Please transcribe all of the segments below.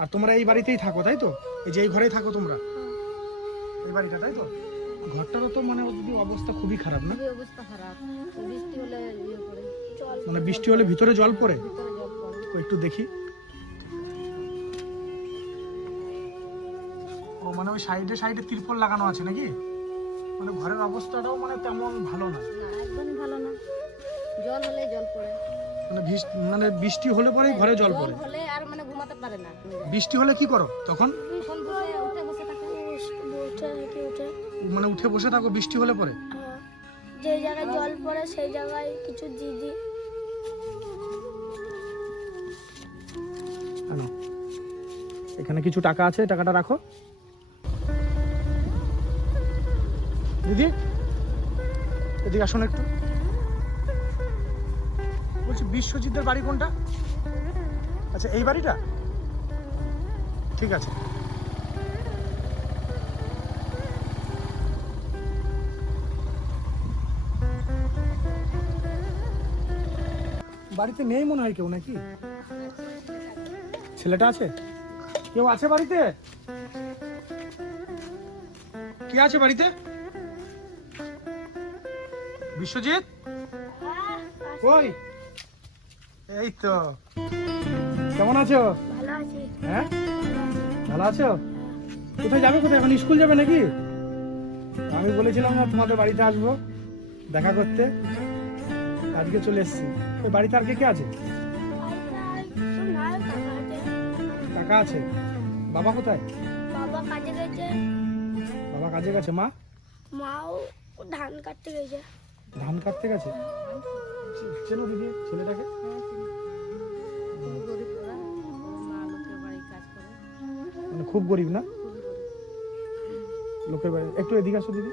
আর তোমরা এই বাড়িতেই থাকো তাই তো? এই যে এই ঘরেই থাকো তোমরা, এই বাড়িটা তাই তো? ঘরটারও তো মানে অবস্থা খুবই খারাপ না? খুবই অবস্থা খারাপ। বৃষ্টি হলে ইয়ে করে জল, মানে বৃষ্টি হলে ভিতরে জল পড়ে? ভিতরে জল পড়ে। ও একটু দেখি। ও মানে ওই সাইডে সাইডে তিরপল লাগানো আছে নাকি? মানে ঘরের অবস্থাটাও মানে তেমন ভালো না। না, একদমই ভালো না। জল হলে জল পড়ে। মানে বৃষ্টি হলে পরেই ঘরে জল পড়ে? হলে আর মানে ঘুমাতে পারে না। বৃষ্টি হলে কি করো তখন? ফোন বসে উঠে বসে থাকে। উঠে মানে উঠে বসে থাকো বৃষ্টি হলে পরে? যে জায়গায় জল পড়ে সেই জায়গায় কিছু দিদি। এখানে কিছু টাকা আছে, টাকাটা রাখো। দিদি এদিকে আসুন একটু। বলছি বিশ্বজিৎদের বাড়ি কোনটা? আচ্ছা এই বাড়িটা, ঠিক আছে। বাড়িতে নেই মনে হয় কেউ নাকি? ছেলেটা আছে? কেউ আছে বাড়িতে? কে আছে বাড়িতে? বিশ্বজিৎ কই? এই তো। কেমন আছো? ভালো আছি। হ্যাঁ ভালো আছো? কোথায় যাবে, কোথায় এখন স্কুল যাবে নাকি? আমি বলেছিলাম না তোমাদের বাড়িতে আসবো দেখা করতে, আজকে চলে এসেছি। ওই বাড়িতে আর কে কে আছে? কাকা আছে। বাবা কোথায়? বাবা কাজে গেছে। বাবা কাজে গেছে। মা? মাও ধান কাটতে গেছে। ধান কাটতে গেছে। চেনো দিদি ছেলেটাকে? খুব গরিব ওরা। মা লোকের বাড়ি কাজ করে। মানে খুব গরিব না? খুবই গরিব। লোকের বাড়ি। একটু এদিকে আসো দিদি।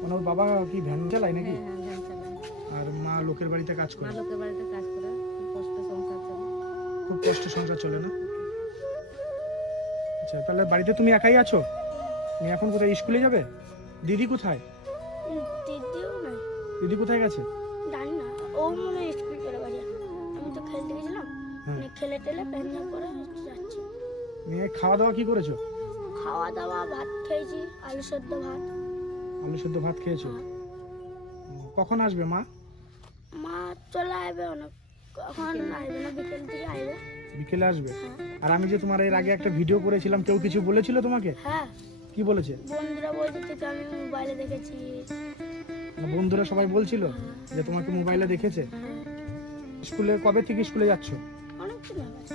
মানে ওর বাবা কি ভ্যান চালায় নাকি? হ্যাঁ, ভ্যান চালায়। আর মা লোকের বাড়িতে কাজ মা করে? লোকের বাড়িতে কাজ করে। খুব কষ্ট সংসার চলে। খুব কষ্ট সংসার চলে না? আচ্ছা তাহলে বাড়িতে তুমি একাই আছো? তুমি এখন কোথায় স্কুলে যাবে? দিদি কোথায়? দিদিও নাই। দিদি কোথায় গেছে? জানি না, ও মনে হয় স্কুল চলে গেছে। আমি তো খেলতে গেছিলাম, হ্যাঁ। খেলে টেলে প্যান্ডা করে যাচ্ছি। নিয়ে খাওয়া দাওয়া কি করেছো? খাওয়া দাওয়া ভাত খেয়েছি, আলু সেদ্ধ ভাত। আলু সেদ্ধ ভাত খেয়েছো? কখন আসবে মা? মা চলে আসবে অনেক, এখন আসবে না, বিকেল থেকে আসবে। বিকেলে আসবে? হ্যাঁ। আর আমি যে তোমার এর আগে একটা ভিডিও করেছিলাম, কেউ কিছু বলেছিল তোমাকে? হ্যাঁ, কি বলেছে? বন্ধুরা বলছে থেকে আমি মোবাইলে দেখেছি। মানে বন্ধুরা সবাই বলছিল যে তোমাকে মোবাইলে দেখেছে? স্কুলে কবে থেকে স্কুলে যাচ্ছ? অনেকদিন হয়ে গেছে।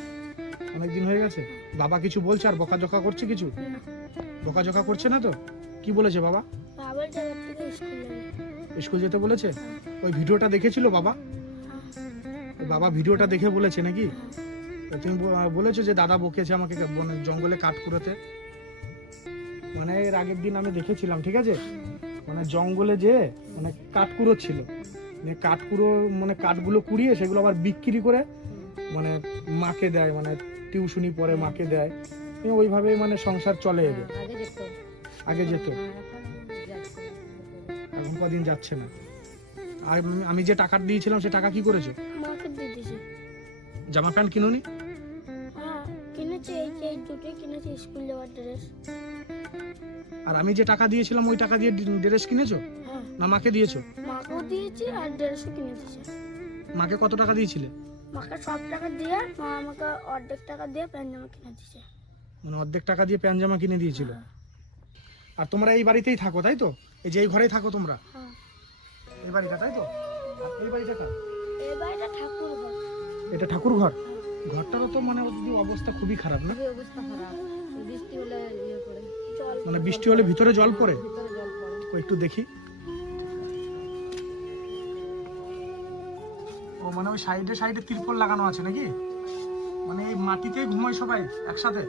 অনেকদিন হয়ে গেছে। বাবা কিছু বলছে আর বকাঝকা করছে কিছু? না, বকাঝকা করছে না তো? কি বলেছে বাবা? বাবার জায়গা থেকে স্কুল যাবে। স্কুল যেতে বলেছে? ওই ভিডিওটা দেখেছিল বাবা? ওই বাবা ভিডিওটা দেখে বলেছে নাকি? তা তুমি বলেছো যে দাদা বকেছে আমাকে জঙ্গলে কাঠ কুড়োতে? মানে এর আগের দিন আমি দেখেছিলাম, ঠিক আছে, মানে জঙ্গলে যে মানে কাঠ কুড়োচ্ছিল, মানে কাঠ কুড়ো মানে কাঠগুলো কুড়িয়ে সেগুলো আবার বিক্রি করে মানে মাকে দেয়, মানে টিউশনি পরে মাকে দেয়। ওইভাবে মানে সংসার চলে এলো। আগে যেত। আগে যেত, হ্যাঁ, এখন যাচ্ছে না। এখন কদিন যাচ্ছে না। আর আমি যে টাকা দিয়েছিলাম সে টাকা কি করেছো? মাকে দিয়ে দিয়েছি। জামা প্যান্ট কিনুনি? হ্যাঁ কিনেছি, এই দুটোই কিনেছি, স্কুল যাওয়ার ড্রেস। আর আমি যে টাকা দিয়েছিলাম ওই টাকা দিয়ে ড্রেস কিনেছো হ্যাঁ, না মাকে দিয়েছো? মাকেও দিয়েছি আর ড্রেসও কিনে দিয়েছি। মাকে কত টাকা দিয়েছিলে? মাকে সব টাকা দিয়ে, মা আমাকে অর্ধেক টাকা দিয়ে প্যান্ট জামা কিনে দিয়েছে। মানে অর্ধেক টাকা দিয়ে প্যান্ট জামা কিনে দিয়েছিল। আর তোমরা এই বাড়িতেই থাকো তাই তো? এই যে এই ঘরেই থাকো তোমরা, হ্যাঁ, এই বাড়িটা তাই তো? আর এই বাড়িটা কার? এই বাড়িটা ঠাকুর ঘর। এটা ঠাকুর ঘর। ঘরটারও তো মানে অবস্থা খুবই খারাপ না? খুবই অবস্থা খারাপ। বৃষ্টি হলে ইয়ে করে জল মানে বৃষ্টি হলে ভিতরে জল পড়ে? ভিতরে জল পড়ে। ও একটু দেখি। ও মানে ওই সাইডে সাইডে তিরপল লাগানো আছে নাকি? মানে এই মাটিতে ঘুমায় সবাই একসাথে?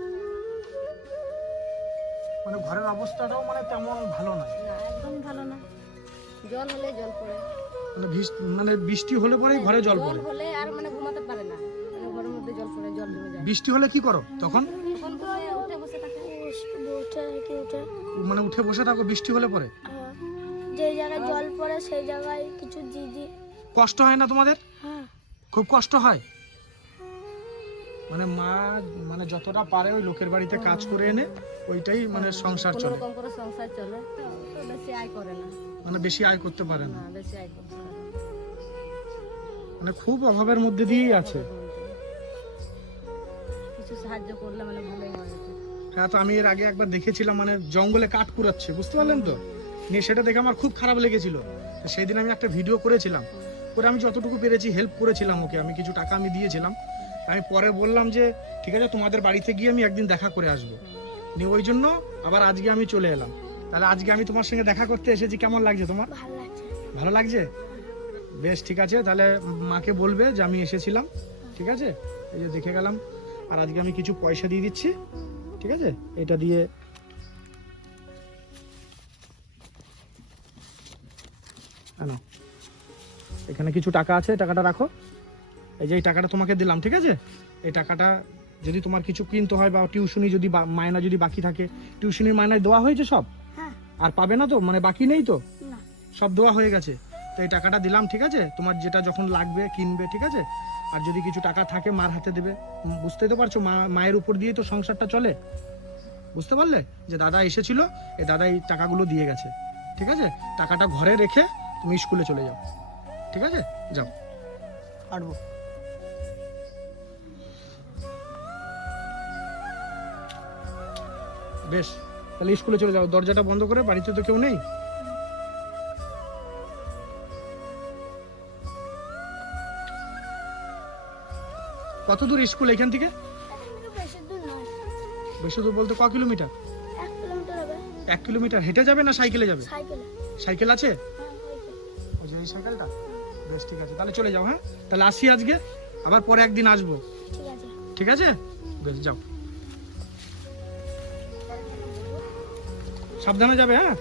মানে ঘরের অবস্থাটাও মানে তেমন ভালো না? না, একদম ভালো না। জল হলে জল পড়ে। মানে বৃষ্টি হলে পরেই ঘরে জল পড়ে? হলে আর মানে ঘুমাতে পারে না। মানে ঘরের মধ্যে জল পড়ে, জল জমে যায়। বৃষ্টি হলে কি করো তখন? তখন বসে উঠে বসে থাকে। উঠে মানে উঠে বসে থাকো বৃষ্টি হলে পরে? হ্যাঁ, যে জায়গায় জল পড়ে সেই জায়গায় কিছু দিদি। কষ্ট হয় না তোমাদের? হ্যাঁ, খুব কষ্ট হয়? মানে মা মানে যতটা পারে ওই লোকের বাড়িতে কাজ করে এনে ওইটাই মানে সংসার কোনো চলে, রকম করে সংসার চলে, তো বেশি আয় করে না। মানে বেশি আয় করতে পারে না, না, বেশি আয় করতে পারে না। মানে খুব অভাবের মধ্যে দিয়েই আছে। কিছু সাহায্য করলে মানে ভালোই হয়। হ্যাঁ, তো আমি এর আগে একবার দেখেছিলাম মানে জঙ্গলে কাঠ কুড়াচ্ছে, বুঝতে পারলেন তো, নিয়ে সেটা দেখে আমার খুব খারাপ লেগেছিল। তো সেই দিন আমি একটা ভিডিও করেছিলাম, করে আমি যতটুকু পেরেছি হেল্প করেছিলাম ওকে, আমি কিছু টাকা আমি দিয়েছিলাম। আমি পরে বললাম যে ঠিক আছে তোমাদের বাড়িতে গিয়ে আমি একদিন দেখা করে আসবো, নিয়ে ওই জন্য আবার আজকে আমি চলে এলাম। তাহলে আজকে আমি তোমার সঙ্গে দেখা করতে এসেছি, কেমন লাগছে তোমার? ভালো লাগছে। ভালো লাগছে? বেশ, ঠিক আছে, তাহলে মাকে বলবে যে আমি এসেছিলাম, ঠিক আছে? এই যে দেখে গেলাম, আর আজকে আমি কিছু পয়সা দিয়ে দিচ্ছি, ঠিক আছে? এটা দিয়ে নাও, এখানে কিছু টাকা আছে, টাকাটা রাখো। এই যে এই টাকাটা তোমাকে দিলাম, ঠিক আছে? এই টাকাটা যদি তোমার কিছু কিনতে হয় বা টিউশনি যদি মায়না যদি বাকি থাকে, টিউশনির মায়না দেওয়া হয়েছে সব? হ্যাঁ। আর পাবে না তো, মানে বাকি নেই তো? না। সব দেওয়া হয়ে গেছে। তো এই টাকাটা দিলাম, ঠিক আছে? তোমার যেটা যখন লাগবে কিনবে, ঠিক আছে? আর যদি কিছু টাকা থাকে মার হাতে দেবে। বুঝতেই তো পারছো, মায়ের উপর দিয়ে তো সংসারটা চলে, বুঝতে পারলে? যে দাদা এসেছিল, এই দাদা এই টাকাগুলো দিয়ে গেছে, ঠিক আছে? টাকাটা ঘরে রেখে তুমি স্কুলে চলে যাও, ঠিক আছে? যাও, আটবো। বেশ, তাহলে স্কুলে চলে যাও, দরজাটা বন্ধ করে, বাড়িতে তো কেউ নেই। কত দূর স্কুল এখান থেকে? এখান থেকে বেশি দূর নয়, বেশি দূর বলতে ক কিলোমিটার? 1 কিলোমিটার হবে। 1 কিলোমিটার হেঁটে যাবে না সাইকেলে যাবে? সাইকেলে। সাইকেল আছে? হ্যাঁ, ওই তো। ওই যে এই সাইকেলটা? বেশ, ঠিক আছে, তাহলে চলে যাও। হ্যাঁ, তাহলে আসি আজকে, আবার পরে একদিন আসবো, ঠিক আছে। ঠিক আছে? বেশ, যাও, সাবধানে যাবে। হ্যাঁ।